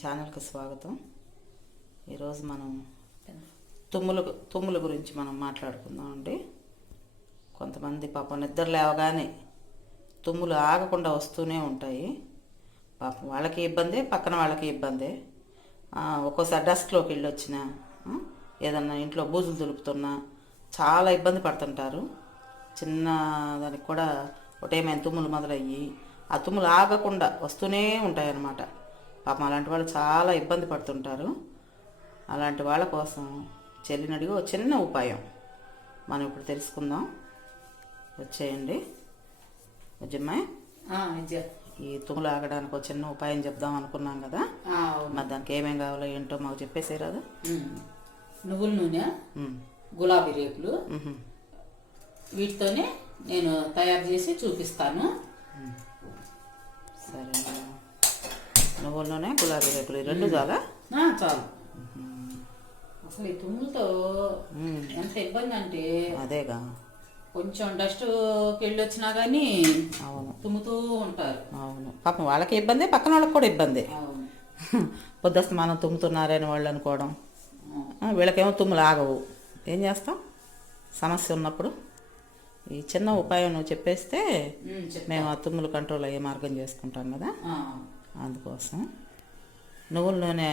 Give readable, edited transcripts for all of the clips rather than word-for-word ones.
ఛానల్కి స్వాగతం. ఈరోజు మనం తుమ్ముల గురించి మనం మాట్లాడుకుందాం అండి. కొంతమంది పాపం నిద్ర లేవగానే తుమ్ములు ఆగకుండా వస్తూనే ఉంటాయి. పాపం వాళ్ళకి ఇబ్బందే, పక్కన వాళ్ళకి ఇబ్బందే. ఒక్కోసారి డస్ట్లోకి వెళ్ళి వచ్చినా, ఏదన్నా ఇంట్లో బూజులు దులుపుతున్నా చాలా ఇబ్బంది పడుతుంటారు. చిన్న దానికి కూడా ఒకటేమైనా తుమ్ములు మొదలయ్యి ఆ తుమ్ములు ఆగకుండా వస్తూనే ఉంటాయి అన్నమాట. పాపం అలాంటి వాళ్ళు చాలా ఇబ్బంది పడుతుంటారు. అలాంటి వాళ్ళ కోసం చెల్లిని అడిగి ఒక చిన్న ఉపాయం మనం ఇప్పుడు తెలుసుకుందాం. వచ్చేయండి విజయమ్మాయి. ఈ తుమ్ములు ఆగడానికి ఒక చిన్న ఉపాయం చెప్దాం అనుకున్నాం కదా, మరి దానికి ఏమేం కావాలో ఏంటో మాకు చెప్పేసేరాదు. నువ్వుల నూనె, గులాబీ రేకులు, వీటితోనే నేను తయారు చేసి చూపిస్తాను. సరే, నువ్వుల నూనె, గులాబీ రేకులు రెండు చాలా చాలు. అసలు ఈ తుమ్ములతో ఎంత ఇబ్బంది అంటే అదేగా, కొంచెం డస్ట్కి వెళ్ళి వచ్చినా కానీ అవును తుమ్ముతూ ఉంటారు. అవును, పాపం వాళ్ళకి ఇబ్బంది, పక్కన వాళ్ళకి కూడా ఇబ్బంది. పొద్దుస్త మనం తుమ్ముతున్నారని వాళ్ళు అనుకోవడం, వీళ్ళకేమో తుమ్ములు ఆగవు. ఏం చేస్తాం సమస్య ఉన్నప్పుడు? ఈ చిన్న ఉపాయం నువ్వు చెప్పేస్తే మేము ఆ తుమ్ములు కంట్రోల్ అయ్యే మార్గం చేసుకుంటాం కదా, అందుకోసం. నువ్వుల నూనె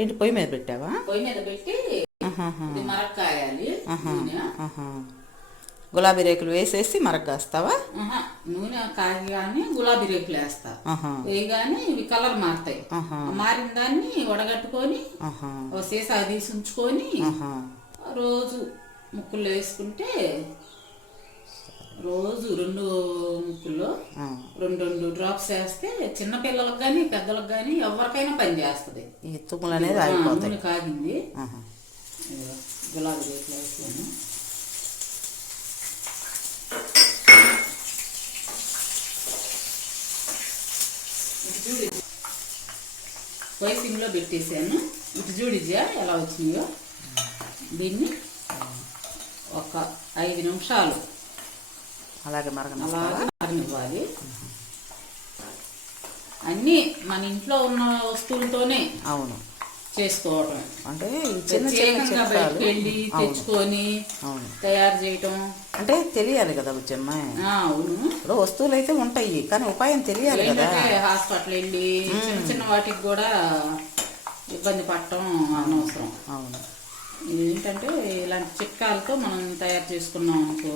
ఏంటి పొయ్యి మీద పెట్టావా? పొయ్యి మీద పెట్టి మరక్కాయాలి. గులాబీ రేకులు వేసేసి మరగ్గాస్తావా? నూనె కాయగానే గులాబీ రేకులు వేస్తా. వేయగానే ఇవి కలర్ మారుతాయి. మారిన దాన్ని వడగట్టుకొని సీసా తీసి ఉంచుకొని రోజు ముక్కుల్లో వేసుకుంటే రోజు 2 ముక్కుల్లో 2 డ్రాప్స్ వేస్తే చిన్నపిల్లలకు కానీ పెద్దలకు కానీ ఎవరికైనా పని చేస్తుంది. ఈ తుమ్ములు అనేది ఆగిపోతాయి. కాగింది. గులాబీ రేకులు వేసాను. పొయ్యి సిమ్లో పెట్టేసాను. ఇటు చూడిజా ఎలా వచ్చినాయో. దీన్ని ఒక 5 నిమిషాలు అలాగే మరగనివ్వాలి. అన్నీ మన ఇంట్లో ఉన్న వస్తువులతోనే అవును చేసుకోవటం. అంటే ప్రత్యేకంగా బయటకు వెళ్ళి తెచ్చుకొని తయారు చేయటం అంటే తెలియాలి కదా బుజ్జమ్మ. అవును, ఇప్పుడు వస్తువులు అయితే ఉంటాయి కానీ ఉపాయం తెలియాలి కదా. హాస్పిటల్ వెళ్ళి చిన్న చిన్న వాటికి కూడా ఇబ్బంది పడటం అనవసరం. అవును, ఏంటంటే ఇలాంటి చిట్కాలతో మనం తయారు చేసుకున్నాం అనుకో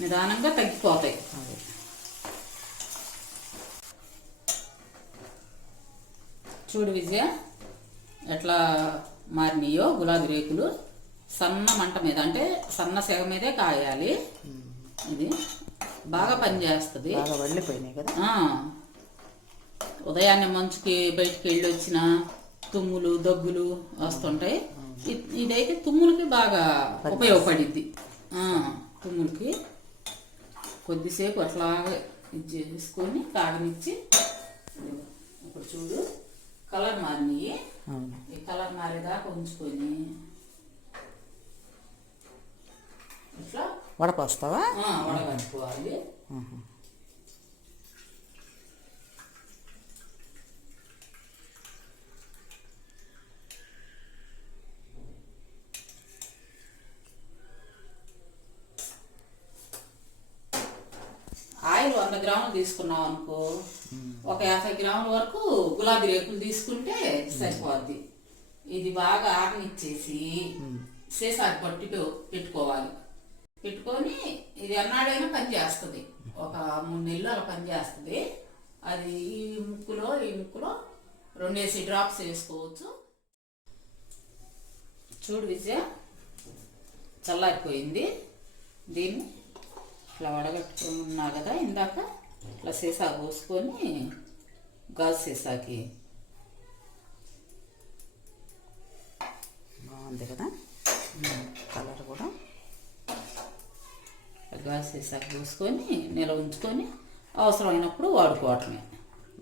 నిదానంగా తగ్గిపోతాయి. చూడు విజయ ఎట్లా మారినాయో గులాబీ రేకులు. సన్న మంట మీద అంటే సన్న సెగ మీదే కాయాలి. ఇది బాగా పనిచేస్తుంది. వెళ్ళిపోయినాయి కదా. ఉదయాన్నే మంచుకి బయటికి వెళ్ళి వచ్చిన తుమ్ములు దగ్గులు వస్తుంటాయి. ఇదైతే తుమ్ములకి బాగా ఉపయోగపడిద్ది. తుమ్ములకి కొద్దిసేపు అట్లాగే ఇది చేసుకొని కాగనిచ్చి, ఇప్పుడు చూడు కలర్ మారినాయి. ఈ కలర్ మారేదాకా ఉంచుకొని ఇట్లా వడపోస్తావా? వడగట్టుకోవాలి. ఆయిల్ 100 గ్రాములు తీసుకున్నాం అనుకో, ఒక 50 గ్రాముల వరకు గులాబీ రేకులు తీసుకుంటే సరిపోద్ది. ఇది బాగా ఆరనిచ్చేసి సీసాకి పట్టి పెట్టుకోవాలి. పెట్టుకొని ఇది ఎన్నాడైనా పని చేస్తుంది. ఒక 3 నెలలు అలా పని చేస్తుంది. అది ఈ ముక్కులో 2 డ్రాప్స్ వేసుకోవచ్చు. చూడు విజయ చల్లారిపోయింది. దీన్ని ఇట్లా వడగట్టుకున్నా కదా ఇందాక, ఇట్లా సీసా పోసుకొని గాజు సీసాకి బాగుంది కదా కలర్ కూడా. గాజు సీసాకి పోసుకొని నిల్వ ఉంచుకొని అవసరమైనప్పుడు వాడుకోవటమే.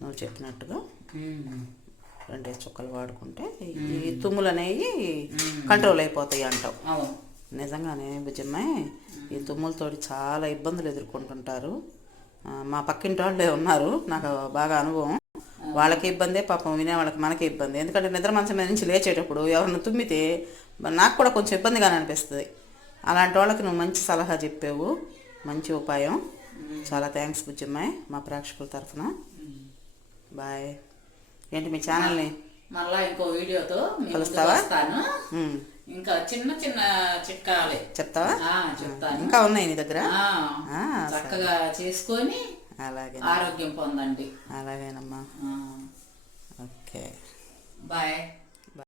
నువ్వు చెప్పినట్టుగా 2 చుక్కలు వాడుకుంటే ఈ తుమ్ములు అనేవి కంట్రోల్ అయిపోతాయి అంటావు. అవును, నిజంగానే బుజ్జమ్మాయి ఈ తుమ్ములతోటి చాలా ఇబ్బందులు ఎదుర్కొంటుంటారు. మా పక్కింటి వాళ్ళే ఉన్నారు, నాకు బాగా అనుభవం. వాళ్ళకి ఇబ్బందే, పాపం వినే వాళ్ళకి మనకి ఇబ్బంది. ఎందుకంటే నిద్ర మంచం మీద నుంచి లేచేటప్పుడు ఎవరిని తుమ్మితే నాకు కూడా కొంచెం ఇబ్బందిగానే అనిపిస్తుంది. అలాంటి వాళ్ళకి నువ్వు మంచి సలహా చెప్పావు, మంచి ఉపాయం. చాలా థ్యాంక్స్ బుజ్జమ్మాయి, మా ప్రేక్షకుల తరఫున. బాయ్. ఏంటి మీ ఛానల్ని మళ్ళా ఇంకో వీడియోతో కలుస్తావా? వస్తాను. ఇంకా చిన్న చిన్న చిట్కాలే చెప్తావా? చెప్తాను. ఇంకా ఉన్నాయి నీ దగ్గర? చక్కగా చేసుకొని అలాగే ఆరోగ్యం పొందండి. అలాగేనమ్మా. Okay, bye.